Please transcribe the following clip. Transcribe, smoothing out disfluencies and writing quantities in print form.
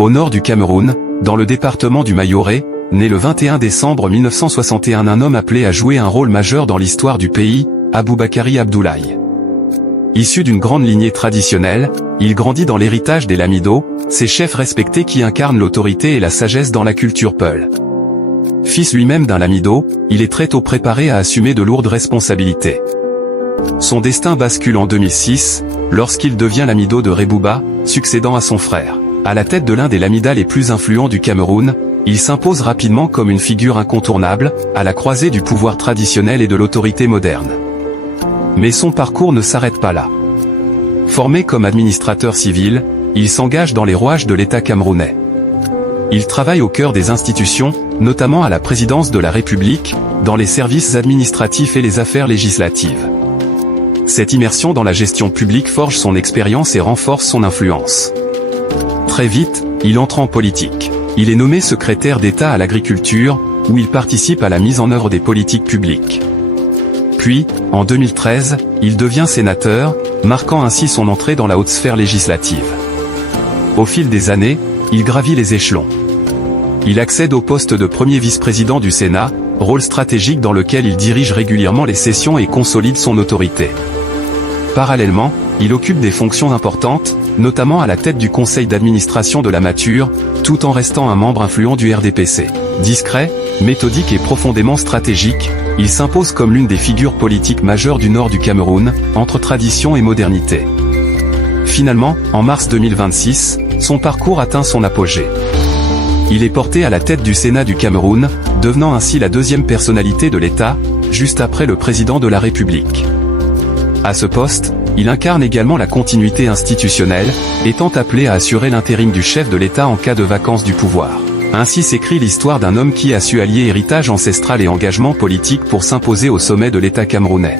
Au nord du Cameroun, dans le département du Mayoré, né le 21 décembre 1961 un homme appelé à jouer un rôle majeur dans l'histoire du pays, Aboubakary Abdoulaye. Issu d'une grande lignée traditionnelle, il grandit dans l'héritage des Lamido, ces chefs respectés qui incarnent l'autorité et la sagesse dans la culture peul. Fils lui-même d'un Lamido, il est très tôt préparé à assumer de lourdes responsabilités. Son destin bascule en 2006, lorsqu'il devient Lamido de Rebouba, succédant à son frère. À la tête de l'un des Lamidas les plus influents du Cameroun, il s'impose rapidement comme une figure incontournable, à la croisée du pouvoir traditionnel et de l'autorité moderne. Mais son parcours ne s'arrête pas là. Formé comme administrateur civil, il s'engage dans les rouages de l'État camerounais. Il travaille au cœur des institutions, notamment à la présidence de la République, dans les services administratifs et les affaires législatives. Cette immersion dans la gestion publique forge son expérience et renforce son influence. Très vite, il entre en politique. Il est nommé secrétaire d'État à l'agriculture, où il participe à la mise en œuvre des politiques publiques. Puis, en 2013, il devient sénateur, marquant ainsi son entrée dans la haute sphère législative. Au fil des années, il gravit les échelons. Il accède au poste de premier vice-président du Sénat, rôle stratégique dans lequel il dirige régulièrement les sessions et consolide son autorité. Parallèlement, il occupe des fonctions importantes, notamment à la tête du conseil d'administration de la Mature, tout en restant un membre influent du RDPC. Discret, méthodique et profondément stratégique, il s'impose comme l'une des figures politiques majeures du nord du Cameroun, entre tradition et modernité. Finalement, en mars 2026, son parcours atteint son apogée. Il est porté à la tête du Sénat du Cameroun, devenant ainsi la deuxième personnalité de l'État, juste après le président de la République. À ce poste, il incarne également la continuité institutionnelle, étant appelé à assurer l'intérim du chef de l'État en cas de vacance du pouvoir. Ainsi s'écrit l'histoire d'un homme qui a su allier héritage ancestral et engagement politique pour s'imposer au sommet de l'État camerounais.